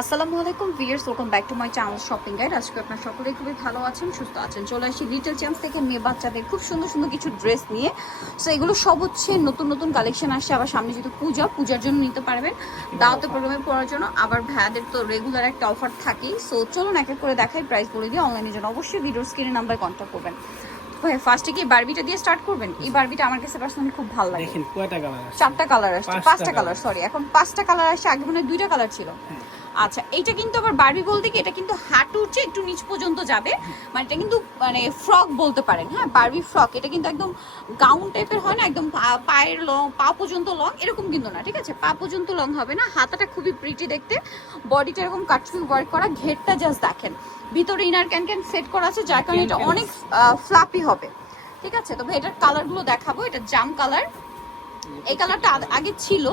আসসালামু আলাইকুম viewers welcome back to my channel shopping guide আজকে আপনার সকলেই খুবই ভালো আছেন সুস্থ আছেন। চলে আসি লিটল চ্যাম্পস থেকে মেয়ে বাচ্চাদের খুব সুন্দর সুন্দর কিছু ড্রেস নিয়ে। সো এগুলো সব হচ্ছে নতুন নতুন কালেকশন আসছে। আবার সামনে যেহেতু পূজা পূজার জন্য নিতে পারবেন। দাওয়াতে প্রোগ্রামে পড়ার জন্য। আবার ভাইয়াদের তো রেগুলার একটা অফার থাকেই। সো চলুন এক এক করে দেখাই প্রাইস বলে দিয়ে অনলাইনের জন্য অবশ্যই ভিডিও স্ক্রিনে নাম্বার কন্ট্যাক্ট করবেন। ফার্স্টে কি বারবিটা দিয়ে স্টার্ট করবেন? এই বারবিটা আমার কাছে পার্সোনালি খুব ভালো লাগে। দেখেন কয়টা কালার আছে চারটা কালার আসছে। পাঁচটা কালার সরি এখন পাঁচটা কালার আসছে। আগে মনে হয় দুইটা কালার ছিল। হ্যাঁ। আচ্ছা এইটা কিন্তু আবার বারবি বলতে কি এটা কিন্তু হাঁটুর চেয়ে একটু নিচ পর্যন্ত যাবে। মানে এটা কিন্তু মানে ফ্রক বলতে পারেন হ্যাঁ বারবি ফ্রক। এটা কিন্তু একদম গাউন টাইপের হয় না একদম পায়ের লং পা পর্যন্ত লং এরকম কিন্তু না ঠিক আছে? পা পর্যন্ত লং হবে না হাতাটা খুবই প্রিটি দেখতে। বডিটা এরকম কাটফিল ওয়ার্ক করা ঘেরটা জাস্ট দেখেন। ভিতরে ইনার ক্যান ক্যান সেট করা আছে যার কারণে এটা অনেক ফ্লাপি হবে। ঠিক আছে? তবে এটার কালারগুলো দেখাবো এটা জাম কালার এই কালারটা আগে ছিল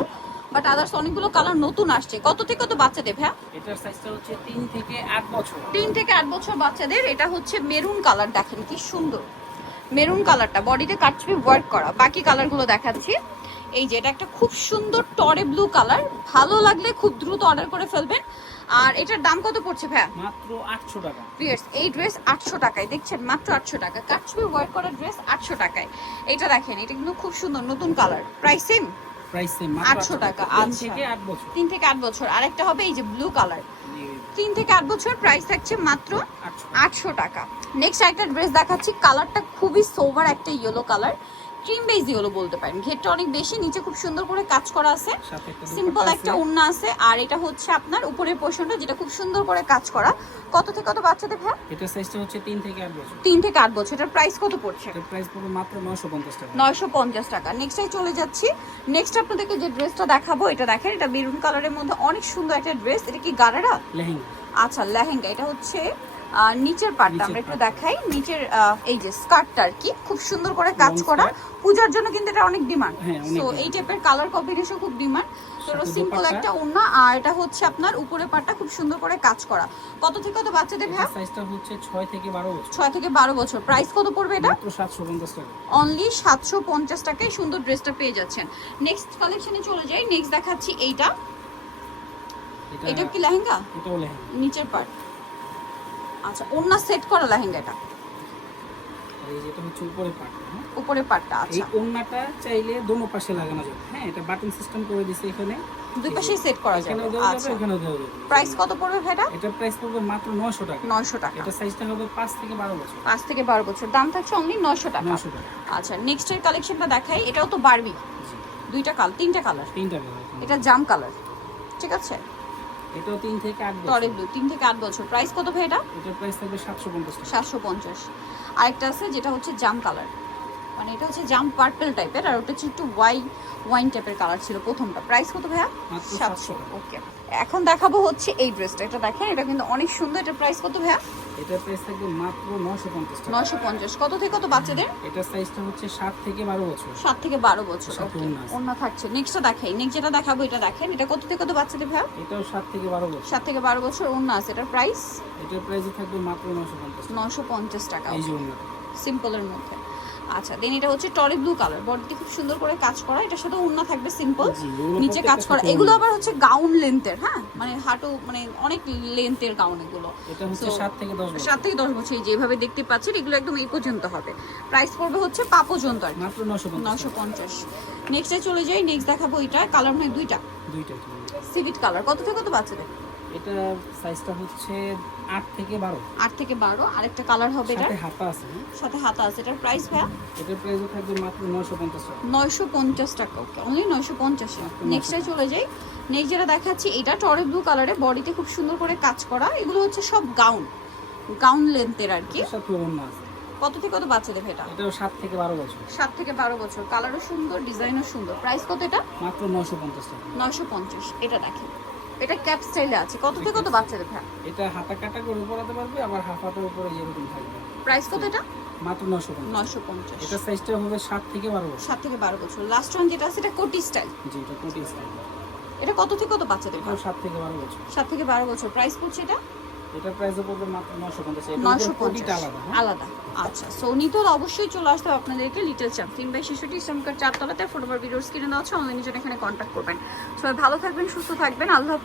বাট আদার্স অনেকগুলো কালার নতুন আসছে। কত থেকে কত বাচ্চাদের ভ্যা এটার সাইজটা হচ্ছে 3 থেকে 8 বছর। তিন থেকে আট বছর বাচ্চাদের। এটা হচ্ছে মেরুন কালার দেখেন কি সুন্দর। মেরুন কালারটা বডিতে কাটছবি ওয়ার্ক করা। বাকি কালারগুলো দেখাচ্ছি। এই যে এটা একটা খুব সুন্দর টরে ব্লু কালার ভালো লাগলে খুব দ্রুত অর্ডার করে ফেলবেন। আর এটার দাম কত পড়ছে ভ্যা মাত্র 800 টাকা। পিয়ার্স এই ড্রেস আটশো টাকায়। দেখছেন মাত্র আটশো টাকা। কাটছবি ওয়ার্ক করা ড্রেস আটশো টাকায়। এটা দেখেন এটা কিন্তু খুব সুন্দর নতুন colour price same price same 800 টাকা, 3 আচ্ছা। থেকে 8 বছর। তিন থেকে আট বছর। আরেকটা হবে এই যে ব্লু কালার তিন থেকে আট বছর প্রাইস থাকছে মাত্র 800 আটশো টাকা। নেক্সট একটা ড্রেস দেখাচ্ছি। কালারটা খুবই সোভার একটা yellow colour cream beige yellow বলতে পারেন। ঘেরটা অনেক বেশি নিচে খুব সুন্দর করে কাজ করা আছে। সিম্পল একটা। ওড়না আছে। আর এটা হচ্ছে আপনার উপরের পোর্শনটা যেটা খুব সুন্দর করে কাজ করা। কত থেকে কত বাচ্চাদের ভাই এটার সাইজটা হচ্ছে 3 থেকে 8 বছর। তিন থেকে আট বছর এটার প্রাইস কত পড়ছে? এটার প্রাইস পড়বে মাত্র 950 টাকা। নয়শো পঞ্চাশ টাকা। নেক্সটে চলে যাচ্ছি। নেক্সট আপনাদেরকে যে ড্রেসটা দেখাবো এটা দেখেন এটা মেরুন কালারের মধ্যে অনেক সুন্দর একটা ড্রেস এটা কি গারারা? লেহেঙ্গা। আচ্ছা লেহেঙ্গা। এটা হচ্ছে নিচের পার্টটা আমরা একটু দেখাই। নিচের এই যে স্কার্টটা আর কি খুব সুন্দর করে কাজ করা। পূজার জন্য কিন্তু এটা অনেক ডিমান্ড হ্যাঁ, তো এই টাইপের কালার কম্বিনেশন খুব ডিমান্ড তো সিম্পল একটা ওড়না আর এটা হচ্ছে আপনার উপরের পার্টটা খুব সুন্দর করে কাজ করা। কত থেকে কত বাচ্চাদের ভ্যা সাইজটা হচ্ছে 6 থেকে 12 বছর। ছয় থেকে বারো বছর। প্রাইস কত পড়বে এটা? মাত্র 750 টাকা। অনলি সাতশো পঞ্চাশ টাকায় সুন্দর ড্রেসটা পেয়ে যাচ্ছেন। নেক্সট কালেকশনে চলে যাই। নেক্সট দেখাচ্ছি এইটা। এটা কি লেহেঙ্গা? এটাও লেহেঙ্গা। নিচের পার্ট আচ্ছা ওন্না সেট করা লেহেঙ্গা এটা। এই যেটা হচ্ছে উপরে পার্ট হ্যাঁ? উপরের পার্টটা এই আচ্ছা। ওন্নাটা চাইলে দোনো পাশে লাগানো যাবে হ্যাঁ? এটা বাটন সিস্টেম করে দিছে এখানে। দুই পাশেই সেট করা যাবে আচ্ছা যাবে এখানেও দেওয়া যাবে। প্রাইস কত পড়বে ভাইটা এটার প্রাইস পড়বে মাত্র 900 টাকা। নয়শো টাকা। এটা সাইজটা হবে 5 থেকে 12 বছর। পাঁচ থেকে বারো বছর। দাম থাকছে অনলি নয়শো টাকা। 900 টাকা। আচ্ছা নেক্সট এর কালেকশনটা দেখাই। এটাও তো বারবি দুইটা কালার তিনটা কালার তিনটা কালার এটা জাম কালার ঠিক আছে? এটাও 3 থেকে 8 বছর। টরে ব্লু তিন থেকে আট বছর। প্রাইস কত ভাই এটা? এটার প্রাইস থাকবে 750 টাকা। সাতশো পঞ্চাশ। আরেকটা আছে যেটা হচ্ছে জাম কালার মানে এটা হচ্ছে জাম পার্পল টাইপের আর ওটা হচ্ছে একটু ওয়াই ওয়াইন টাইপের কালার ছিল প্রথমটা। প্রাইস কত ভাইয়া? সাতশো। ওকে এখন দেখাবো হচ্ছে এই ড্রেসটা এটা দেখেন এটা কিন্তু অনেক সুন্দর। এটা প্রাইস কত ভাইয়া? এটার প্রাইস থাকবে মাত্র 950 টাকা। নয়শো পঞ্চাশ। কত থেকে কত বাচ্চাদের? এটার সাইজটা হচ্ছে 7 থেকে 12 বছর। সাত থেকে বারো বছর। সাথে ওকে ওড়না অন্য থাকছে নেক্সটটা দেখাই। নেক্সট যেটা দেখাবো এটা দেখেন। এটা কত থেকে কত বাচ্চাদের ভাইয়া? এটাও 7 থেকে 12 বছর। সাত থেকে বারো বছর অন্য আছে। এটার প্রাইস এটার প্রাইসই থাকবে মাত্র 950 টাকা। নশো পঞ্চাশ টাকা। এই যে সিম্পলের মধ্যে। আচ্ছা দেন এটা হচ্ছে টরি ব্লু কালার। বডিতে খুব সুন্দর করে কাজ করা এটার সাথে ওড়না থাকবে সিম্পল নিচে কাজ করা। এগুলো আবার হচ্ছে গাউন লেন্থের হ্যাঁ? মানে হাঁটু মানে অনেক লেন্থের গাউন এগুলো। এটা হচ্ছে 7 থেকে 10 বছর। সাত থেকে দশ বছর এই যেভাবে দেখতে পাচ্ছেন এগুলো একদম এই পর্যন্ত হবে। প্রাইস পড়বে হচ্ছে পা পর্যন্ত আর মাত্র 950 নশো পঞ্চাশ। নেক্সটে চলে যাই নেক্সট দেখাবো এটা কালার মানে দুইটা? দুইটা সিভিট কালার কত থেকে কত বাচ্চাদের? এটা সাইজটা হচ্ছে 8 থেকে 12 আট থেকে বারো আরেকটা কালার হবে এটা। সাথে হাতা আছে হ্যাঁ? সাথে হাতা আছে। এটার প্রাইস ভাইয়া? এটার প্রাইসও থাকবে মাত্র 950 টাকা। নয়শো পঞ্চাশ টাকা ওকে অনলি নয়শো পঞ্চাশে মাত্র নেক্সটে চলে যাই। নেক্সট যেটা দেখাচ্ছি এটা টরে ব্লু কালারে বডিতে খুব সুন্দর করে কাজ করা। এগুলো হচ্ছে সব গাউন গাউন লেন্থের আর কি। এর সাথে আছে। কত থেকে কত বাচ্চাদের এটা? এটাও 7 থেকে 12 বছর। সাত থেকে বারো বছর। কালারও সুন্দর ডিজাইনও সুন্দর। প্রাইস কত এটা? মাত্র 950 টাকা। নয়শো পঞ্চাশ এটা দেখেন। এটা ক্যাপ স্টাইলে আছে। কত থেকে কত বাচ্চাদের ভাই? এটা হাতা কাটা করে পরাতে পারবে আবার হাফ হাতার উপরে এরকম থাকবে। প্রাইস কত এটা? মাত্র 950 নয়শো পঞ্চাশ। এটা সাইজটা হবে 7 থেকে 12 বছর। সাত থেকে বারো বছর। লাস্ট ওয়ান যেটা আছে এটা কোটি স্টাইল জি এটা কোটি স্টাইল এটা কত থেকে কত বাচ্চাদের ভাই? এটাও 7 থেকে 12 বছর। সাত থেকে বারো বছর। প্রাইস পড়ছে এটা? এটা প্রাইসও পড়বে মাত্র 950 এটা কোটিটা আলাদা হ্যাঁ? আলাদা। আচ্ছা সোনি তো অবশ্যই চলে আসতে হবে আপনাদেরকে লিটল চ্যাম্প তিন বাই শিশুটি ইসলামকার চারতলাতে ফটোবার ভিডিওস কিনে দেওয়া হচ্ছে অনলাইনের জন্য এখানে কন্ট্যাক্ট করবেন। সবাই ভালো থাকবেন, সুস্থ থাকবেন, আল্লাহ